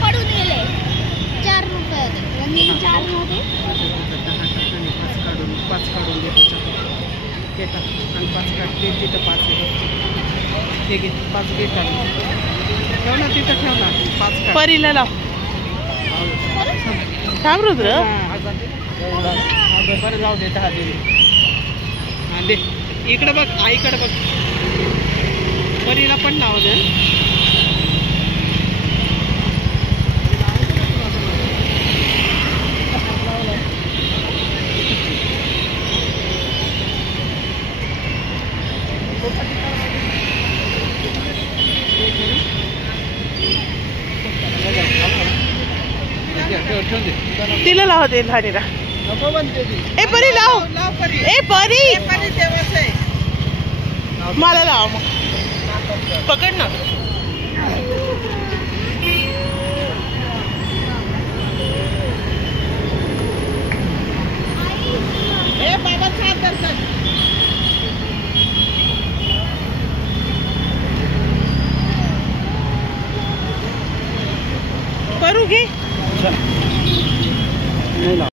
पडून गेले 4 रुपये आणि 4 मध्ये 5 काढून देतो आणि 5 काढते तिथं 5 आहे हे घे 5 घे काढून ठेव ना तिथं ठेव ना 5 परीला लाव थांब रुद्र बरं जाऊ दे 10 दे हां दे इकडं बघ आईकडं बघ परीला पण लाव दे तिला लाव दे धानीला ए परी लाव ए परी मला लाव मग पकड ना